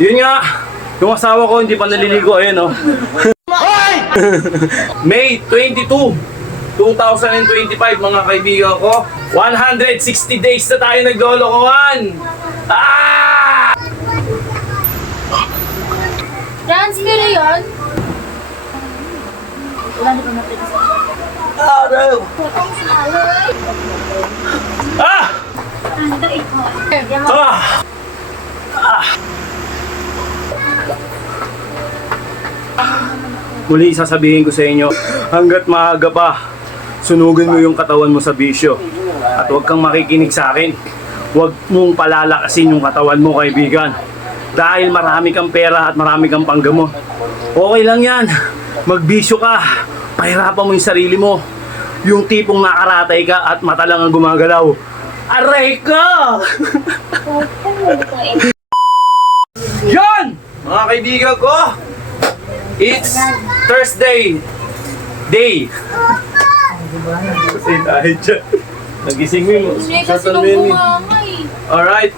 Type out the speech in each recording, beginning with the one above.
Yun nga, yung asawa ko hindi pa naliligo, ayun oh. May 22, 2025 mga kaibigan ko. 160 days na tayo naglolokohan. Ah! Transfer yun? Wala na ba natin sa... Araw! Ah! Ano ito? Ah! Ah! Muli sasabihin ko sa inyo, hanggat maaga pa, sunugin mo yung katawan mo sa bisyo. At huwag kang makikinig sa akin. Huwag mong palalakasin yung katawan mo, kaibigan. Dahil marami kang pera at marami kang panggamot. Okay lang yan. Magbisyo ka. Pahirapan mo yung sarili mo. Yung tipong nakaratay ka at mata lang ang gumagalaw. Aray ka! Yan! Mga kaibigan ko! It's Thursday day. Kasi dahil dyan. Nagising mo. Hindi kasi nung bumanga eh. Alright.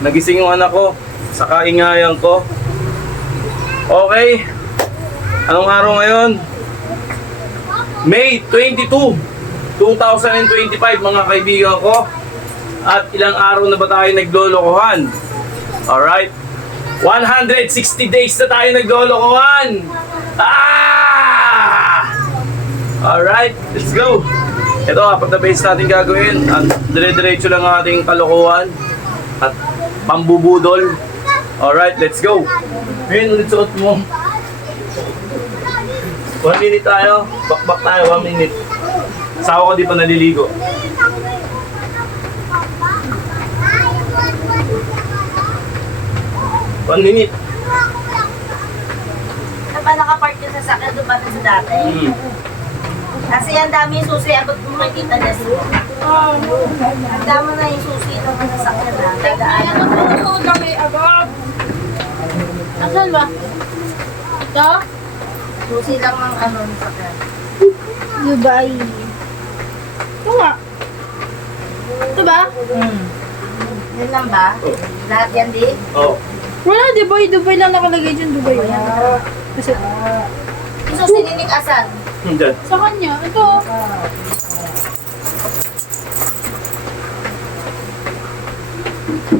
Nagising yung anak ko. Sa kaingayan ko. Okay. Anong araw ngayon? May 22, 2025 mga kaibigan ko. At ilang araw na ba tayo naglolokohan? Alright. 160 days na tayo naglolokohan. Ah! Alright, let's go. Ito, apat na base natin gagawin. At dire-diretso lang ang ating kalokohan. At pambubudol. Alright, let's go. Ngayon, ulit suot mo. 1 minute tayo. Bakbak tayo, 1 minute. Asawa ko di pa naliligo. One minute. Saan ba nakapark yung sasakyan doon pa sa dati? Kasi ang dami yung susi, abot mo makikita na siya. Ang dami na yung susi ng sasakyan na. Tadaan. Ano po kami agad? Asan ba? Ito? Susi lang ng ano ng sasakyan. Dubai. Ito nga. Ito ba? Yun lang ba? Lahat yan di? Oh. Wala, Dubai. Dubai lang nakalagay dyan. Dubai. Kasi Yung susi ninig asan? Diyan. sa kanya, ito.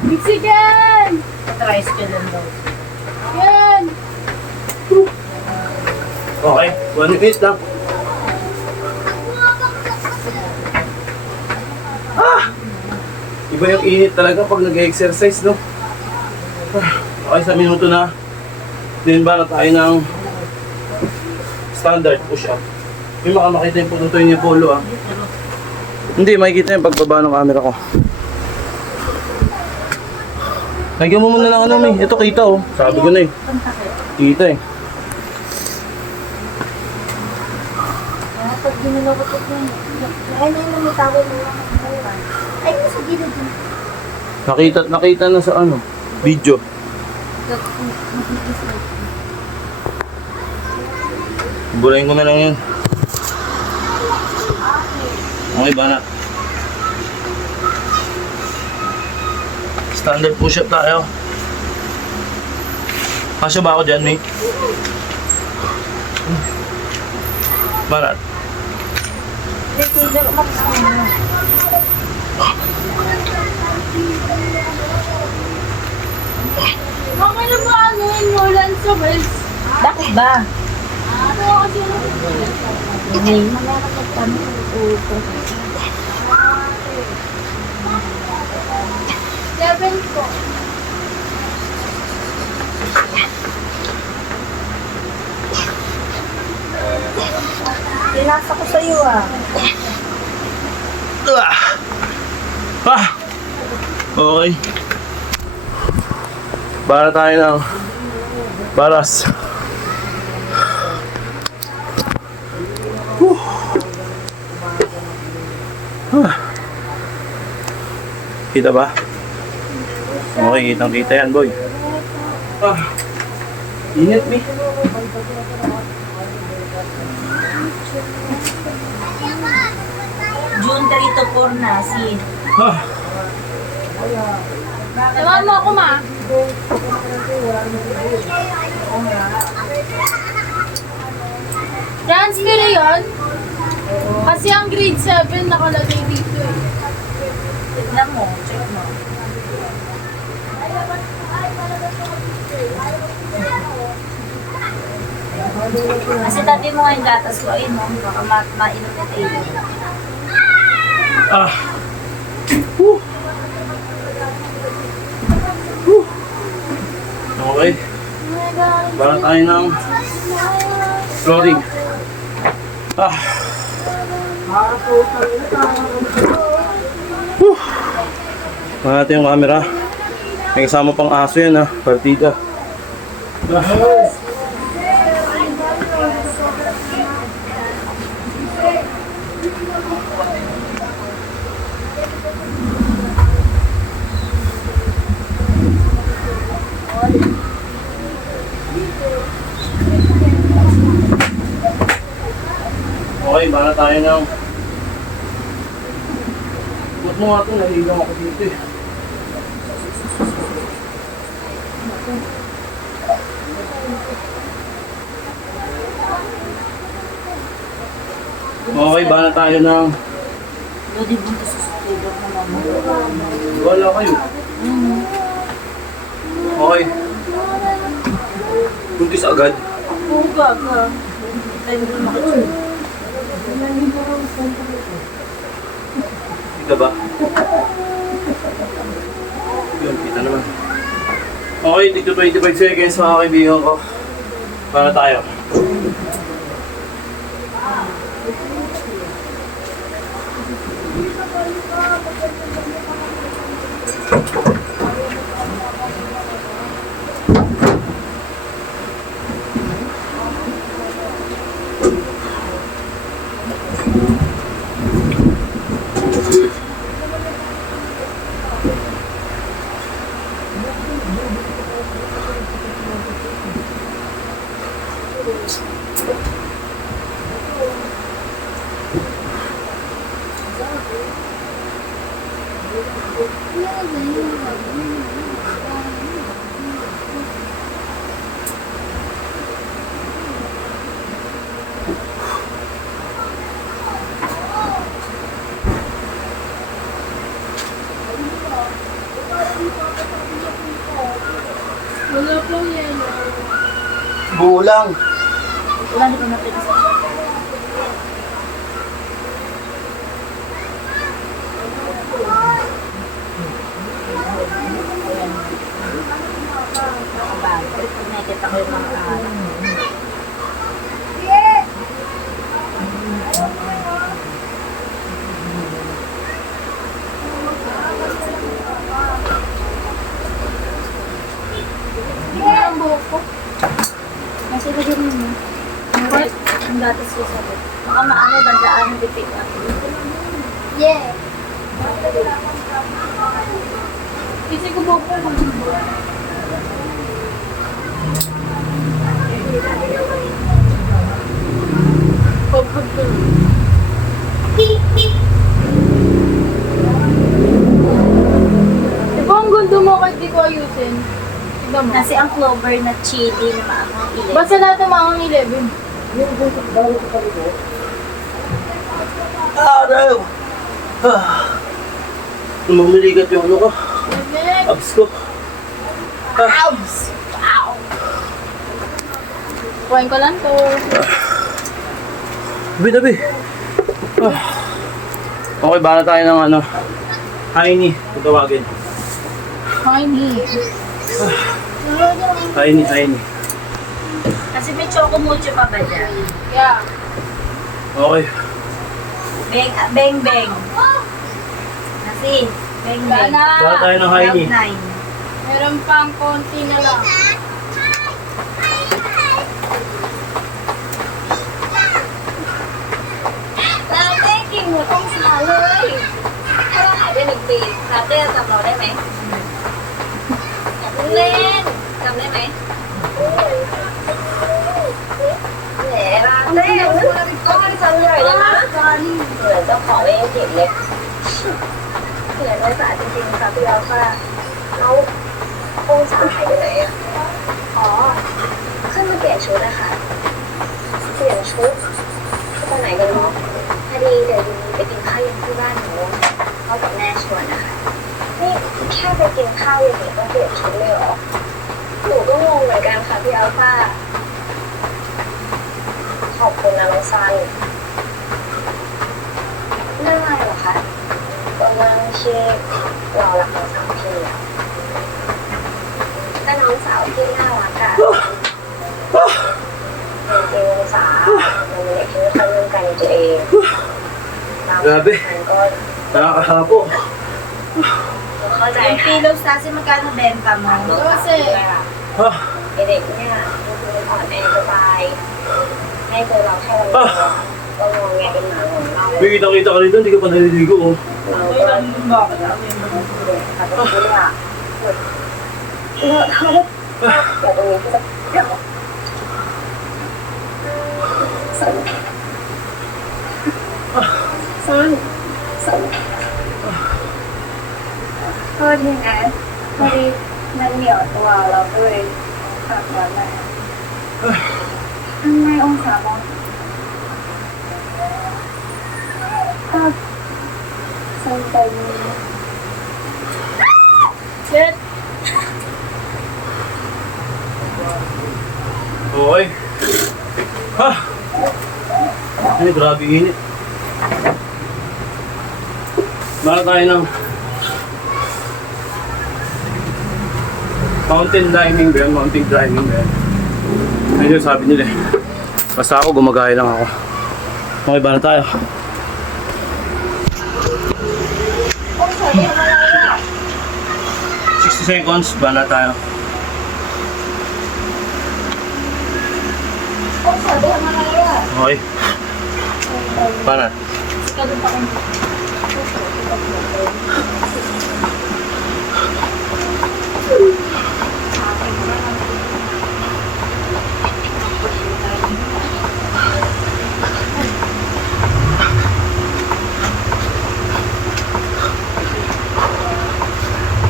Mexican! Tricycle lang daw. Yan! Okay, 1 minute lang. Ah! Iba yung init talaga pag nag-exercise, no? Ah, okay, sa minuto na. Din ba na tayo ng standard push-up? May makita yung pututoy niya polo, ah. Hindi, makikita yung pagbaba ng camera ko. Lagyan mo muna ng ano, May. Ito kita, oh. Sabi ko na eh. Kita eh. Pag ginulokot ko yun. Ay, na yung lumitawin mo lang. Ay, sa gilid yun. Nakita na sa ano, video. Burahin ko na lang yun. Okay ba na? Standard push-up tayo. Kasya ba ako dyan, May? Barat. Mama na ba ano yung Nolan sa Wells? Bakit ba? Ano kasi Hindi, mamaya magtanong. Seven po. Pinasa ko sa'yo ah. Ah! Okay. Para tayo ng baras. Kita ba? Okay, kitang-kita yan, boy. Ah, init, Mi. June 3 to 4 na si... Ah, Tawagan mo ako, ma. Transfer yun? Kasi ang grade 7 nakalagay dito eh. Tignan mo, check mo. Kasi dati mo nga yung gatas ko, ayun mo, baka mainom na tayo. Ah. Whew. Whew. Okay. Para tayo ng flooring. Ah. Whew. Tingnan natin yung camera. May kasama pang aso yan, partida. Ah. Okay, bala tayo ng... Ba't mo nga ito, naligang ako dito eh. Okay, bala tayo ng... Dodi buntis sa table na mama. Wala kayo. Okay. Buntis agad. Oo, gaga. Hindi tayo makachun. Kita ba? Yun, kita naman. Okay, tigto 25 seconds mga kaibigan ko. Para tayo. Wala pong yelo. Buo lang. Wala, hindi ko natin isa. Bakit? Pag nakikita ko yung mga araw. Ang buhok ko. Nasa lagyan mo. Ang gatas ko sabi. Baka maano, bandaan, bipik ako. Yeah. Kasi ko buhok ko. Diba ang gundo mo kahit di ko ayusin? Diba mo? Kasi ang clover na chili na maamang ilit. Basta lahat ng mga 11. Araw! Mamiligat yung ano ko. Abs ko. Abs! Wow! Kuhain ko lang to. Tabi. Okay, bala tayo ng ano. Hiney, kung tawagin. Hiney. Hiney. Kasi may choco mucho pa ba dyan? Yeah. Okay. Beng. Kasi, beng. Sana. Bala tayo ng Hiney. Cloud9. Meron pang konti na lang. King mo tong smaller. Để mình tìm làm đây là cầm vào đây mày. Cầm lên, cầm đây mày. Để ra đây, con cầm rồi đấy má. Rồi cho khỏi em kiểm lên. Thì là nói phải chương trình cà phê alpha. Nấu. Con sẵn กันค่ะพี่อัลฟาขอบคุณนะน้องซันเรื่องอะไรเหรอคะก็เรื่องที่เรารักน้องสาวพี่อะแต่น้องสาวพี่น่ารักอะจริงๆน้องสาวมันเป็นเด็กที่ไม่ค่อยมั่นใจในตัวเองแล้วมันก็ Nakakahapo. เข้าใจ Yung ค่ะ kilos kasi magkano benta mo? Kasi, Ah, ไอเด็กเนี่ยมันอ่อนแอจะตายให้เจอเราแค่วันเดียวก็งงแงเป็นหมาของเรา may kitang-kita ka rito, hindi ka pa naliligo. Oh. เราก็บอกแล้วค่ะตรงนี้อ่ะเขาแต่ตรงนี้ที่จะสั้นโทษทีนะพอดีมันเหนียวตัวเราก็เลยขับร้อนมาทำไมองศามองก็สั้นไป shit. Okay. Ha! Ay, grabe init. Mara tayo ng mountain climbing ba yan? Mountain climbing ba yan? Ayun yung sabi nila eh. Basta ako, gumagaya lang ako. Okay, ba na tayo? Oh, sabi mo na 60 seconds, ba na tayo? Oh, sabi mo na Okay. Ba na?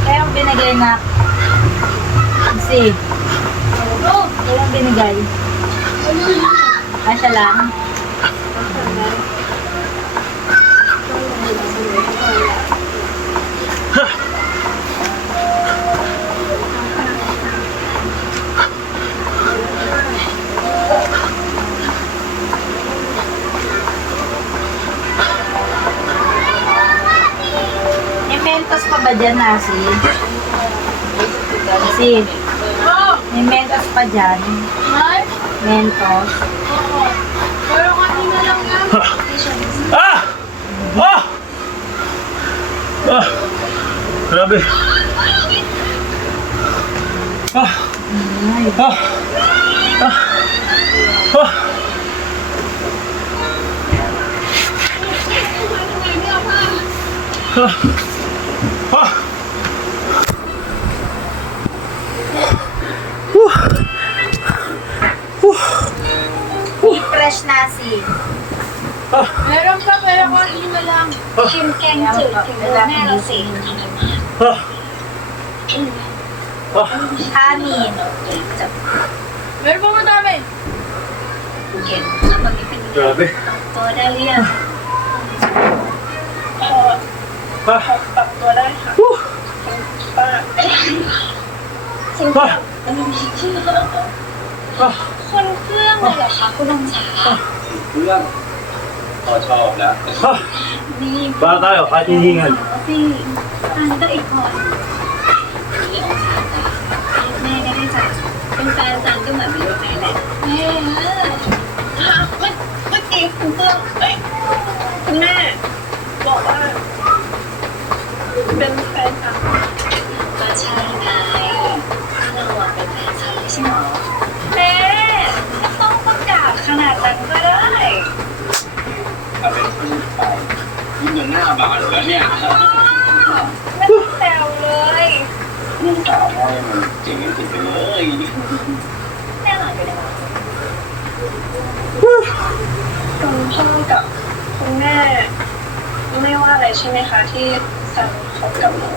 Kaya yung binigay na kasi kaya yung binigay siya lang. May mentos pa ba dyan, Nasi? Nasi, may mentos pa dyan. Ay, Mentos. oo. Pero kanina lang yan. Ah! Ah! Ah! Grabe. Ah! Ah! Ah! Ah! Ah! Ah! Deep fresh Nasi. Meron pa, pero kanina lang. ชิมแกงจืดถึงมือแม่เราสิ Ah! Ah! Kanin. Meron pa madami. เก็บแล้วมันไม่เป็น Grabe. ตัวได้หรือยัง Ah! ปรับตัวได้ค่ะ Woo! ป้าจริง Ah! Ah! คนเครื่องเลยเหรอคะคุณองศา เรื่องพอชอบแล้ว Ah! นี่ Ba na tayo, kahit hihingal. สิอันนี้ก็อีกคนนี่องศาจ้ะแม่ก็ได้จ้ะเป็นแฟนจันก็เหมือนเป็นลูกแม่แหละแม่เมื่อกี้คุณเครื่องคุณแม่บอกว่าเป็นแฟนจันก็ใช่ไงเราอะเป็นแฟนจันไม่ใช่หรอแม่ไม่ต้องประกาศขนาดนั้นก็ได้ ถ้าเป็นผู้ไปนี่มันหน้าบานแล้วเนี่ย ไม่ต้องแซวเลย ลูกสาวพ่อยังมันเจ๋งที่สุดไปเลย แน่นอนอยู่แล้วคุณพ่อกับคุณแม่ไม่ว่าอะไรใช่ไหมคะที่ซันคบกับหนู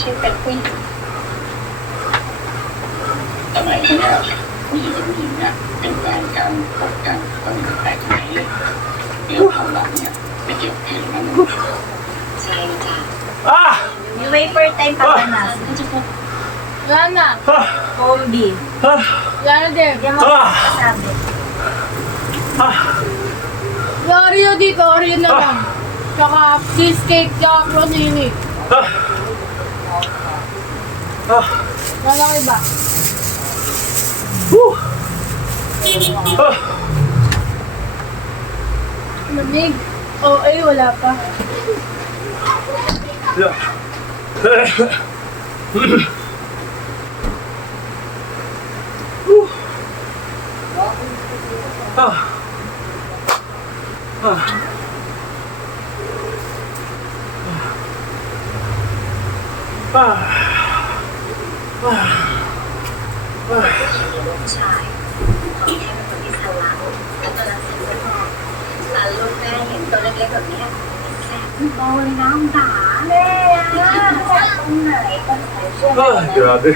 ที่เป็นผู้หญิง สมัยนี้เนี่ยผู้หญิงกับผู้หญิงเนี่ยเป็นแฟนกันคบกันก็ไม่แปลกตรงไหนเลยเรื่องความรักเนี่ยไม่เกี่ยวกับเพศนั่น ใช่จ้ะ Ah! May wafer time pa ba, Nasi? ก็จะพบ Wala na. Ah! Combi. Ah! Wala na din. Yan mo sabi. Ah! Oreo dito, Oreo na Ah. lang. Tsaka cheesecake, tsaka pronini. Ah! Ah! Wala lang iba. Woo! Ah! Lamig. Oh, ay, wala pa. Yeah. Woo! Ah! Ah! Ah! Ah! ผู้ชายเขาแค่เป็นคนที่ฉลาดแล้วก็รักสิ่งไม่พอหลานลูกแม่เห็นตัวเล็กๆแบบนี้แค่โตเลยน้ำตาแม่ตรงไหนก็ใส่เสื้อ Ah, grabe.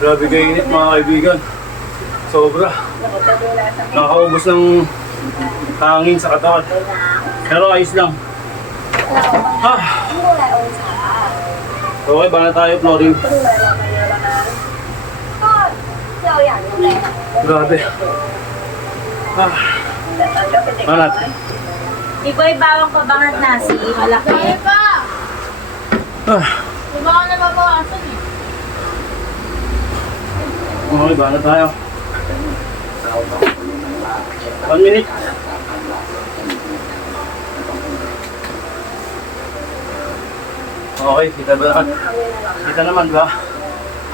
Grabe kainit mga kaibigan. Sobra. หนูจะดูแลสักนิด Nakakaubos ng hangin sa katawan. Pero ayos lang. เราบาง Ah, ดูแลองศา okay, ba na tayo, Florin? ก็ดูแลเรามาเยอะแล้วนะก็เราอยากดูแล Grabe. Ah, แต่ตอนก็เป็นเด็ก Manat. Iboy, bawang pabangat nasi, malaki. Dahil pa. Ah, Diba ako nababawasan eh. okay, ba na tayo? 1 minute. Okay, kita ba? Kita naman ba?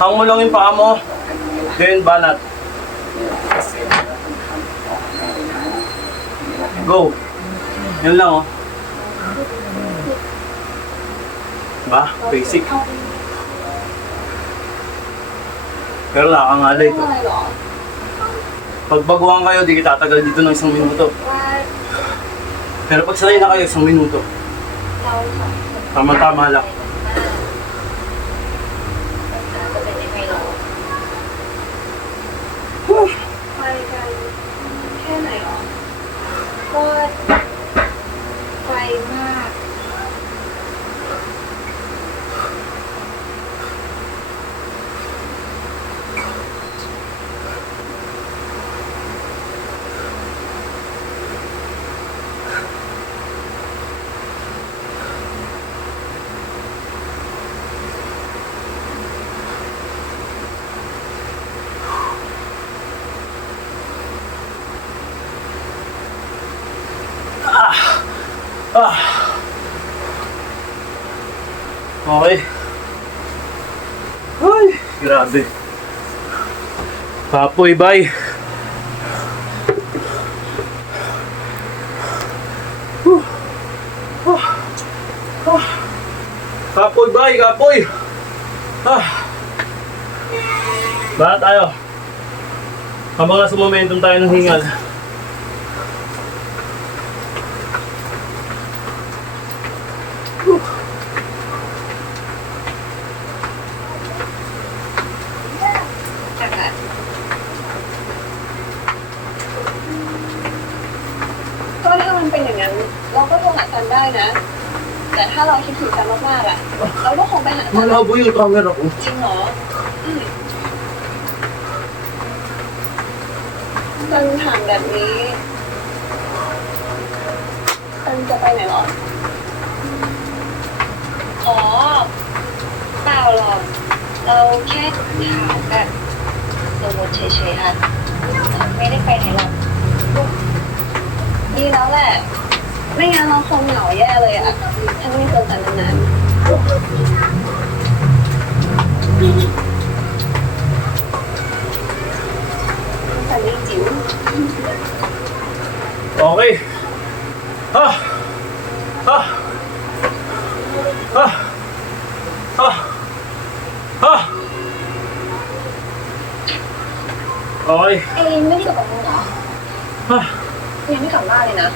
Hang mo lang yung paa mo. Then banat. Go. Yan lang oh. Ba? Basic. Pero nakakangalay ito. Pag baguhan kayo, di kita tatagal dito ng 1 minuto. Pero pag sanay na kayo, 1 minuto. Tama-tama lang. ไปกันแค่ไหนหรอ ก็ไกลมาก Ah. Okay. Ay, grabe. Papoy, bye. Kapoy, bye, kapoy. Ah. Ba tayo? Habang nasa momentum tayo ng hingal.ก็ถ้ามันเป็นอย่างนั้น เราก็โทรหากันได้นะ แต่ถ้าเราคิดถึงกันมากๆอ่ะ เราก็คงไปหากัน Malabo yung camera ko. จริงเหรอกันถามแบบนี้กันจะไปไหนหรอ อ๋อ เปล่าหรอก เราแค่ถามแบบสมมติเฉยๆค่ะไม่ได้ไปไหนหรอก ดีแล้วแหละ ไม่งั้นเราคงเหงาแย่เลยอ่ะ ถ้าไม่เจอกันนานๆแต่นี่จิ๋ว Okay. Ah. Ah. Ah. Ah. Ah. Okay. เองไม่ได้กลับบ้านเหรอ Ah. ยังไม่กลับบ้านเลยนะ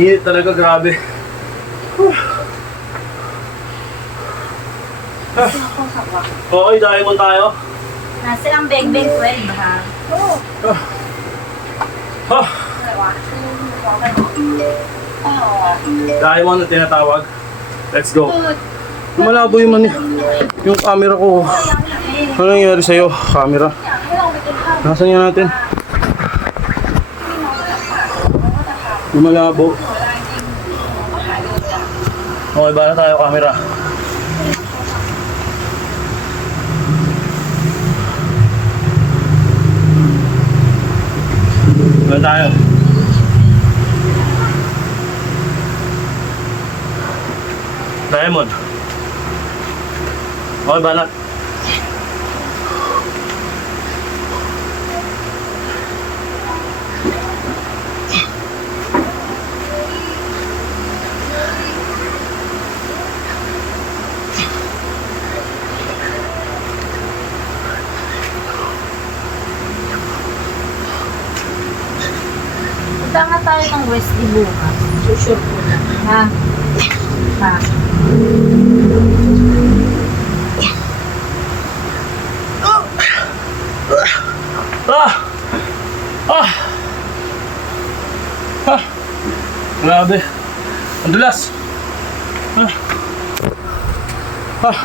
Init talaga, grabe. เราคงขับว่ะ Okay, diamond tayo. Nasa ang beg-beg 12 ha. Ah. Ah. อะไรวะร้องไปเหรอเปล่าอ่ะ Diamond na tinatawag. Let's go. คือ Malabo yung camera ko. Ano nangyari sa'yo? Camera. Nasaan nga natin? Yung malabo. Okay, bala tayo camera. Bala tayo. Diamond. Okay, banat. Punta nga tayo ng West Di bukas. Susure ko na. Ha? Ha? Ah! Ah! Ah! Grabe. Ang dulas. Ah! Ah!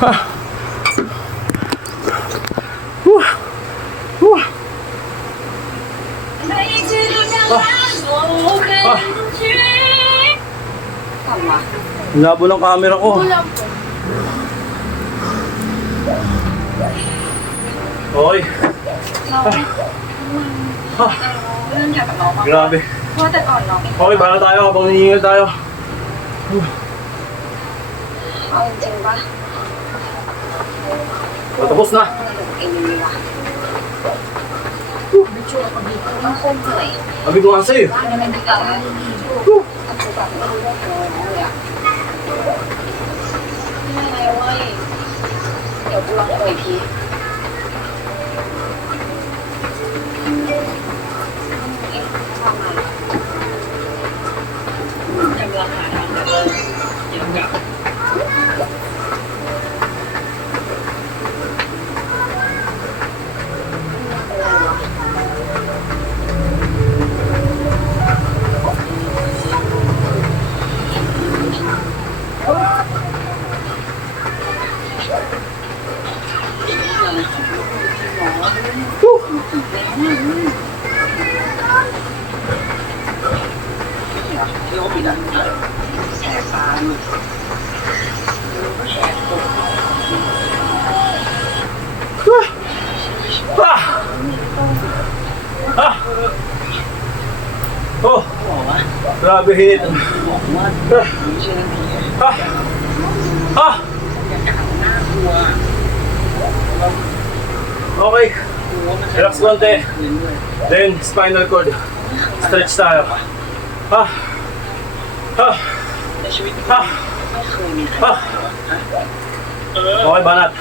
Ah! Whew! Whew! Ah! Ang labo ng camera ko. Kulang po. Okay. Ah! Grabe. เพราะแต่ก่อนน้องไม่ Okay, bala tayo habang nangingal tayo. เอาจริงๆปะ Patapos na. เอ็นดีว่ะต้องคงเหนื่อย Sabi ko nga sa'yo. บ้านนี้มันดีแต่ว่าแต่แบบไม่รู้ว่าเป็นอะไรเลยอ่ะไม่เป็นไรเว้ยเดี๋ยวกูลองคุยอีกทีทำไมกำลังหาทางเลยยังแบบ Ah! Ah! Oh! Grabe hit. Ah! Ah! Okay. Relax konti. Then, spinal cord. Stretch tayo. Ah! Ah! Ah! Ah! Okay, banat.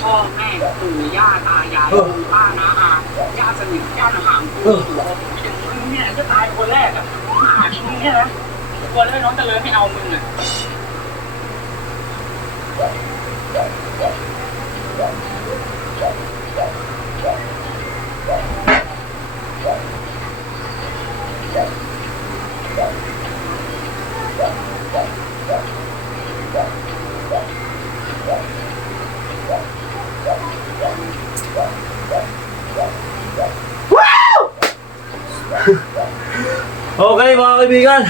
พ่อแม่ปู่ย่าตายายลุงป้าน้าอาญาติสนิทญาติห่างกูอย่างมึงเนี่ยจะตายคนแรกอ่ะหาทิ้งเนี่ยนะคนแรกน้องเจริญไม่เอามึงอ่ะ Okay mga kaibigan.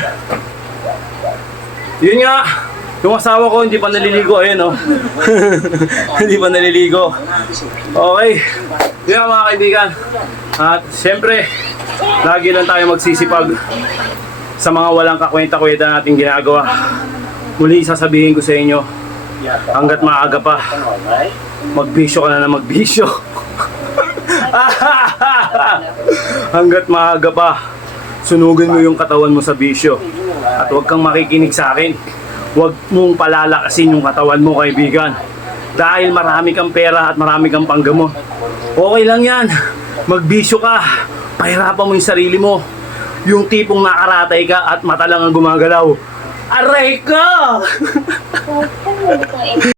Yun nga. Yung asawa ko hindi pa naliligo. Ayun oh. Hindi pa naliligo. Okay. Yun nga mga kaibigan. At siyempre, lagi lang tayo magsisipag sa mga walang kakwenta-kwenta nating ginagawa. Muli sasabihin ko sa inyo, hanggat maaga pa, magbisyo ka na magbisyo. Hanggat maaga pa, sunugin mo yung katawan mo sa bisyo. At huwag kang makikinig sa akin. Huwag mong palalakasin yung katawan mo, kaibigan. Dahil marami kang pera at marami kang panggamot. Okay lang yan. Magbisyo ka. Pahirapan mo yung sarili mo. Yung tipong nakaratay ka at mata lang ang gumagalaw. Aray ka!